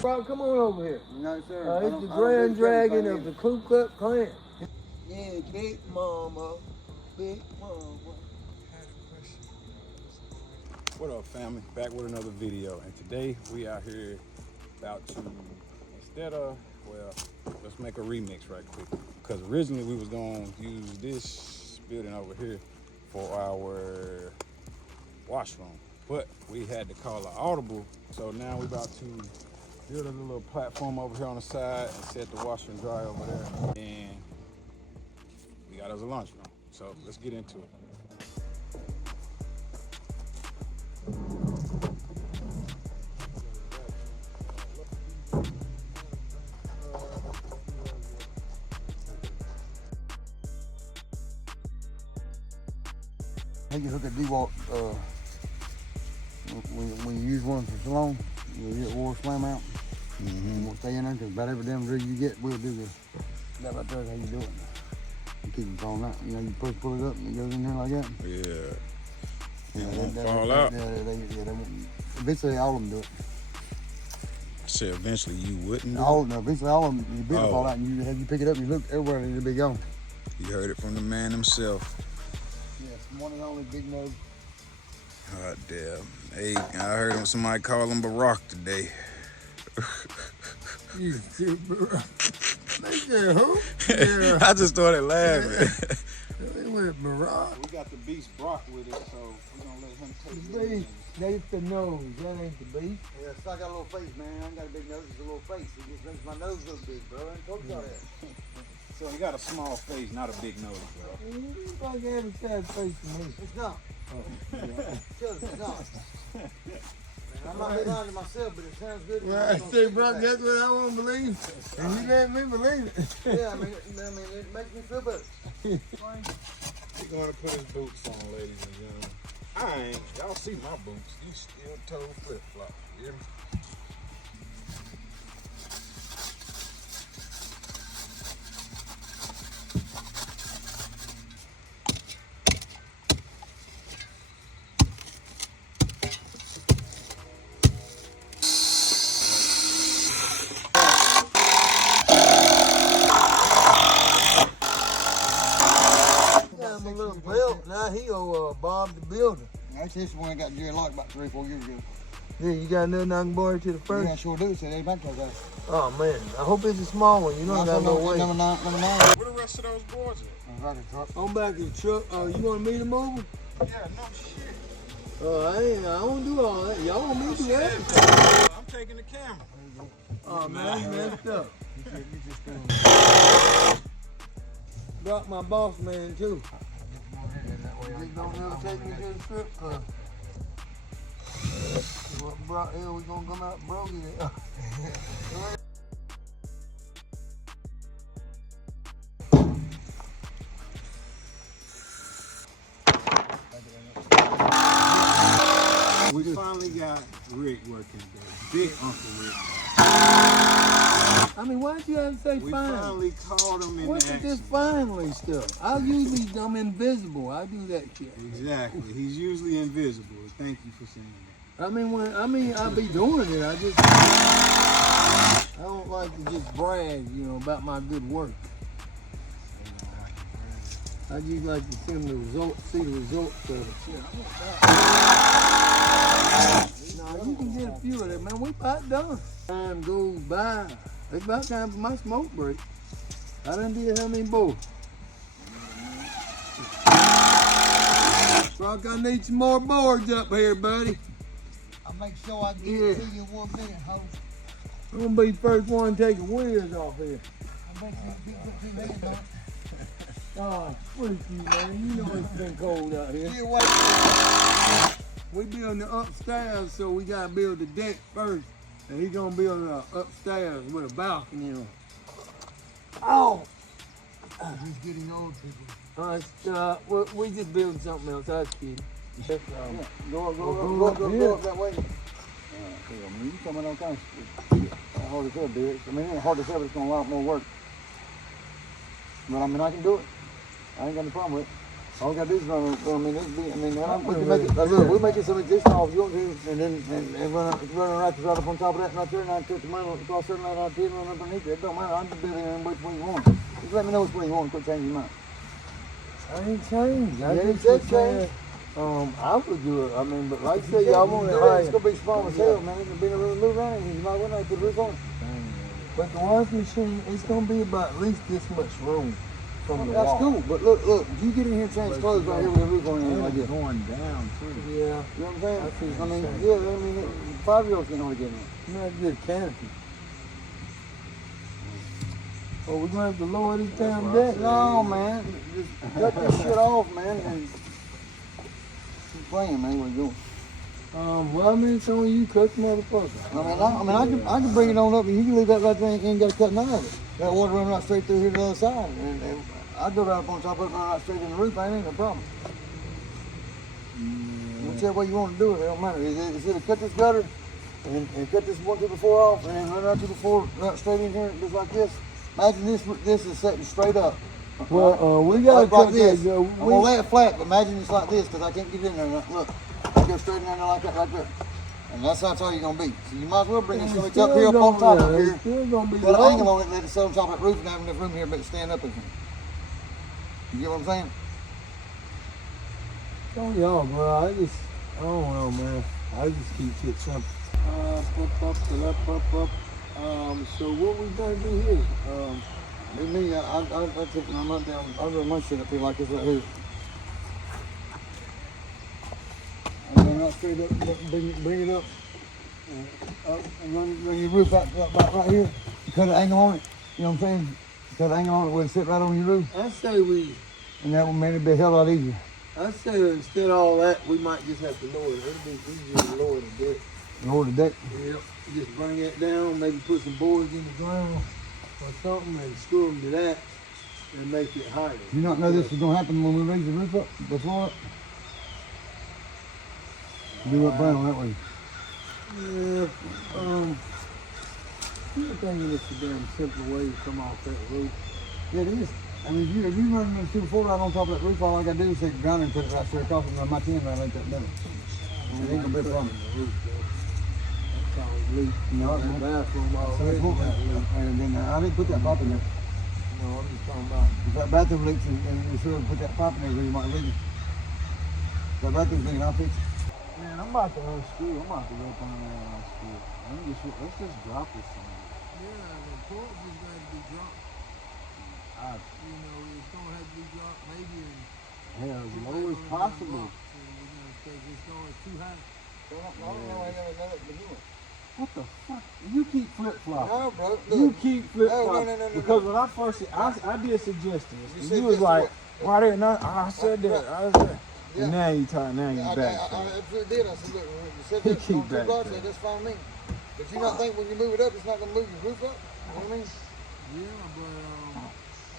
Bro, come on over here. No, sir. It's the Grand Dragon of the Ku Klux Klan. Yeah, Big Mama. Big Mama. What up, family? Back with another video, and today we out here about to, let's make a remix right quick, because originally we was gonna use this building over here for our washroom, but we had to call an audible, so now we about to build a little platform over here on the side and set the washer and dry over there, and we got us a lunchroom. So let's get into it. How you hook a D-Walk, when you use one for so long, you get water slam out. You won't stay in there, because about every damn drill you get, we'll do this. That right there is how you do it. You keep them falling out. You know, you pull it up and it goes in there like that. Yeah. It won't fall out. Eventually all of them do it. I said eventually you wouldn't do it? Eventually all of them, you build fall out and you pick it up and you look everywhere and it'll be gone. You heard it from the man himself. One and only big nose. Oh, damn. Hey, I heard somebody call him Barack today. You stupid Barack. They said who? Yeah. I just started laughing. They went Barack. We got the beast Brock with it, so we're going to let him take it. That's the nose. That ain't the beast. Yeah, so I got a little face, man. I ain't got a big nose. It's a little face. It just makes my nose look big, bro. I ain't told y'all that. So you got a small face, not a big nose, bro. You like every size face to me. It's not. It's not. I might be lying to myself, but it sounds good. Well, I say, bro, that's what I want to believe. And you let me believe it. Yeah, I mean, it makes me feel better. He's going to put his boots on, ladies and gentlemen. I ain't. Y'all see my boots. These steel-toe flip-flops. You hear me? Now he'll Bob the builder. Actually, this one I got Jerry locked about 3 or 4 years ago. Yeah, you got nothing I can borrow to the first? Yeah, I sure do. Said back to that. Oh man, I hope it's a small one. You don't got no weight. Number 9. Where the rest of those boards at? I'm back in the truck. I'm back in the truck. You want to meet him over? Yeah, no shit. I don't do all that. Y'all want me to do that? I'm taking the camera. Oh man, you messed up. Brought my boss man too. Just don't ever take me to the strip club. What brought here, we gonna come out broke it. We finally got Rick working there. Big Uncle Rick. I mean, why'd you have to say we finally? We finally called him in. What's with this finally stuff? I'm invisible. I do that shit. Exactly. He's usually invisible. Thank you for saying that. I be doing it. I don't like to just brag, about my good work. I just like to see the results of it. No, you can get a few of them, man. We about done. Time goes by. It's about time for my smoke break. I done did how many more? Brock, I need some more boards up here, buddy. I'll make sure I get it to you in 1 minute, host. I'm gonna be the first one taking wheels off here. I bet you beat the 2 million, man. Oh, freak you, man. You know it's been cold out here. We building the upstairs, so we gotta build the deck first. And he's gonna build upstairs with a balcony on. Oh! He's getting old, people. We just building something else. I was kidding. Go up that way. You coming on kind of hard as hell, dude. It ain't hard as hell, but it's gonna a lot more work. But I can do it. I ain't got any problem with it. All we gotta do is run. I mean, we can make it. Look, we'll make it so it's this tall if you want to, and then run right up on top of that, and right there, and I took the money across there, and I did run underneath it. It don't matter. I'm just building in which way you want. Just let me know which way you want. Quit changing your mind. I ain't changed. I ain't just changed. I would do it. I mean, but like I said, Yeah, y'all want it it's higher. gonna be strong as hell, man. It's gonna be a little move around, and you might want to put the roof on. But the washing machine, it's gonna be about at least this much room from the That's wall. cool, but look, you get in here and change clothes right here with the roof on your head like this. Going down too. Yeah. You know what I'm saying? I see what I mean, you're saying. yeah, I mean, 5-year-olds can only get in there. Not good canopy. Oh, we're gonna have to lower this damn deck. No, man. Just cut this shit off, man, and keep playing, man. What you doing? Well, I mean, it's on you, cut the motherfucker. I can bring it on up, and you can leave that right there and ain't got to cut none of it. That water run right straight through here to the other side, and I go right up on top of it, run right straight in the roof. Ain't no problem. Whichever way you want to do it, it don't matter. It's either cut this gutter and cut this 1 to the 4 off, and then run right to the 4 right straight in here, just like this. Imagine this is setting straight up. Well, we gotta like cut this. that. I'm gonna lay it flat, but imagine it's like this, because I can't get in there. Look, I go straight in there like that, right there. And that's how tall you're gonna be. So you might as well bring this up here up on top of here. Still gonna be Put an low. angle on it, let it sit on top of that roof, and have enough room here, but it stand up in here. You get what I'm saying? Oh, y'all, bro. I don't know, man. I just keep it simple. So what we gonna do here? I took my month down. I run my shit up here like this right here. And then right straight up, bring it up, and run your roof out right here. Cut an angle on it. You know what I'm saying? Cut an angle on it where it sit right on your roof. I say we. And that will make it be a hell of a lot easier. I say instead of all that, we might just have to lower it. It'll be easier to lower the deck. Lower the deck. Yep. Just bring it down, maybe put some boards in the ground or something and screw them to that and make it higher. You not know this is gonna happen when we raise the roof up, the floor up? Do it brown that way. Yeah. I'm thinking it's a damn simple way to come off that roof. Yeah, it is. I mean, if you run the 2-4 right on top of that roof, all I gotta do is take the ground and put it right straight across and run my 10 right like that middle. It ain't gonna be a problem. That sounds leak. No, it That won't. bathroom already So got leak. and then I didn't put that pipe in there. No, I'm just talking about. If that bathroom leaks and you should have put that pipe in there, you might leak it. That bathroom's leaking, I'll fix it. Man, I'm about to unscrew. I'm about to go up on there and unscrew. Let's just drop this thing. Yeah, the port is going to be dropped. You know, it's going to have to be dropped maybe in Hell, as low as possible. because it's going too high. What the fuck? You keep flip-flopping. No, bro. Look. You keep flip-flopping. No. Because when I first, I did suggest this. said You was this like, what? why didn't I said that. I said, Yeah. and now you talking, now you back. I absolutely did. I said, look, you said He that keep on 2 back blocks, there. that's fine with me. But you not think when you move it up, it's not going to move your roof up? You know what I mean? Yeah,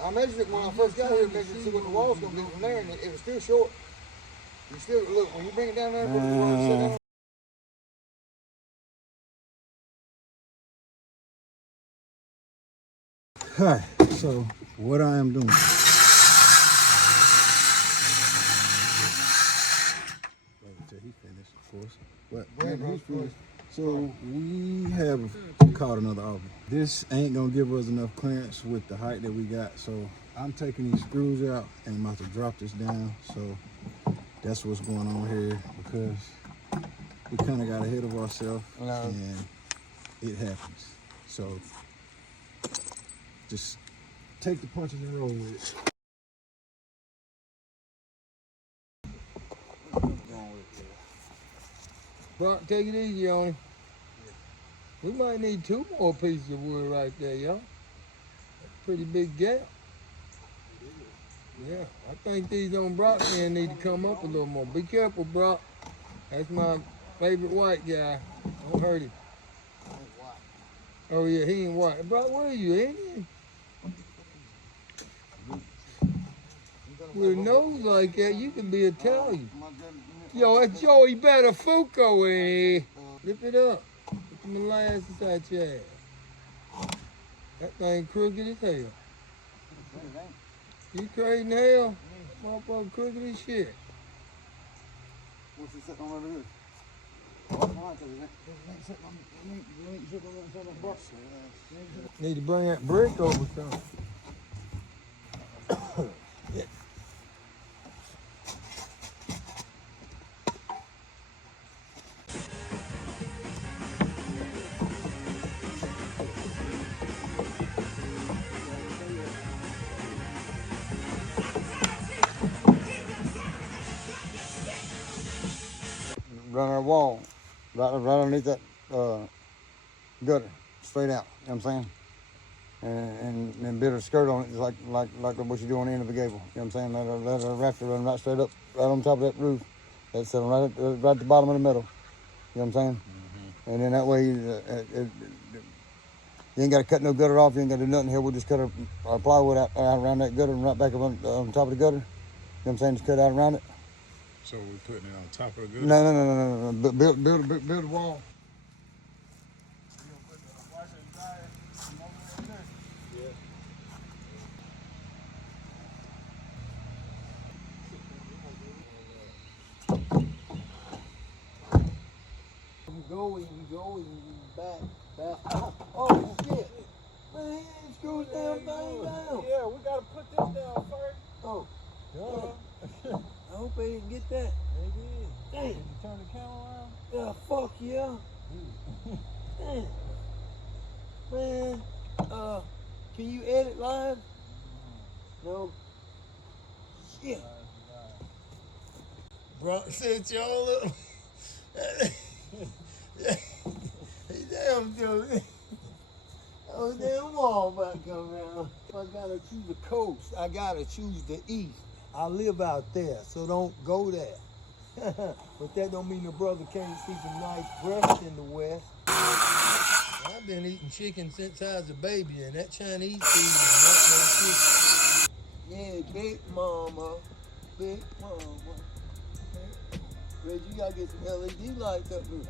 but I measured it when I first got here, measured to see what the wall's going to be from there, and it was still short. You still, look, when you bring it down there, put the wall sit down. Hi, so what I am doing. Until he finished, of course. But he's finished. So we have caught another auger. This ain't gonna give us enough clearance with the height that we got. So I'm taking these screws out and I'm about to drop this down. So that's what's going on here because we kind of got ahead of ourselves and it happens. So just take the punches and roll with it. Brock, take it easy on him. We might need 2 more pieces of wood right there, y'all. That's a pretty big gap. Yeah, I think these on Brock end need to come up a little more. Be careful, Brock. That's my favorite white guy. Don't hurt him. Oh yeah, he ain't white. Brock, where are you, Indian? With a nose like that, you can be Italian. Yo, that's Joey Bettafuco in here. Lift it up. Put the molasses out your ass. That thing crooked as hell. You crazy in hell? Motherfucker crooked as shit. What's he sitting on over here? Oh, come on, you ain't sitting on that box. Need to bring that brick over some. Run our wall right underneath that gutter, straight out. You know what I'm saying? And build a skirt on it, just like what you do on the end of the gable. You know what I'm saying? Let a rafter run right straight up, right on top of that roof. That's sitting right at the bottom of the meadow. You know what I'm saying? Mm-hmm. And then that way, you ain't got to cut no gutter off. You ain't got to do nothing here. We'll just cut our plywood out around that gutter and right back up on top of the gutter. You know what I'm saying? Just cut out around it. So we're putting it on top of the gutter? No. Build a wall. You go and back. Oh shit! Man, screw this damn thing down. Yeah, we gotta put this down first. Oh, Yeah. I hope they didn't get that. They did. Dang. Did you turn the camera around? Yeah, fuck yeah. Dang. Man, can you edit live? No. Shit. Bro, since y'all look. Damn, dude. Oh, damn wall about to come around. I gotta choose the coast. I gotta choose the east. I live out there, so don't go there. But that don't mean the brother can't see some nice breasts in the west. I've been eating chicken since I was a baby, and that Chinese food is not no chicken. Yeah, big mama. Reggie, you gotta get some LED lights up here.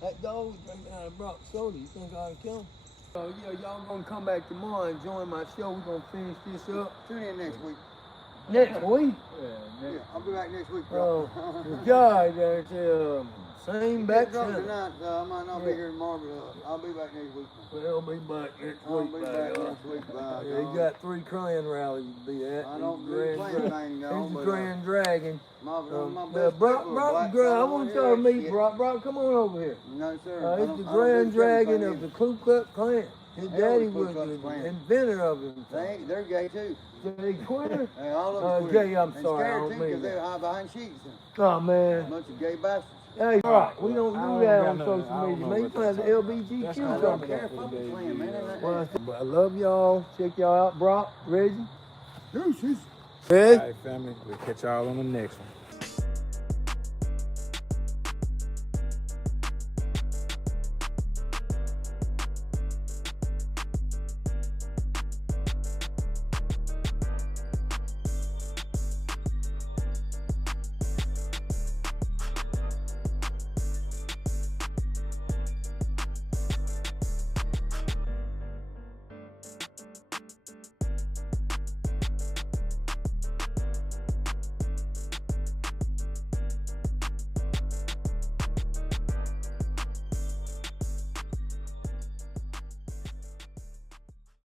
That dog drinking out of Brock soda. You think I ought to kill him? Oh yeah, y'all gonna come back tomorrow and join my show. We're gonna finish this up. Tune in next week. Next week? Yeah, I'll be back next week, bro. Oh, God, that's same back channel. Tonight, I might not be here tomorrow, but I'll be back next week. Well, I'll be back next I'll week. be back next week. Bye, yeah, you got 3 crayon rallies to be at. I don't do anything, He's the Grand Dragon. My best Brock, I want y'all to meet Brock. Brock, come on over here. No, sir. He's the Grand Dragon of the Ku Klux Klan. His daddy was the inventor of it. They're gay too. They quitter? Hey, all of them gay, I'm and sorry. I don't too, mean because that. they hide behind sheets. Oh, man. A bunch of gay bastards. Hey, Brock, we don't do that on social media, man. You what have the LBGQ I don't coming care up. if I'm playing, man. Well, I love y'all. Check y'all out. Brock, Reggie. Deuces. Hey. All right, family. We'll catch y'all on the next one.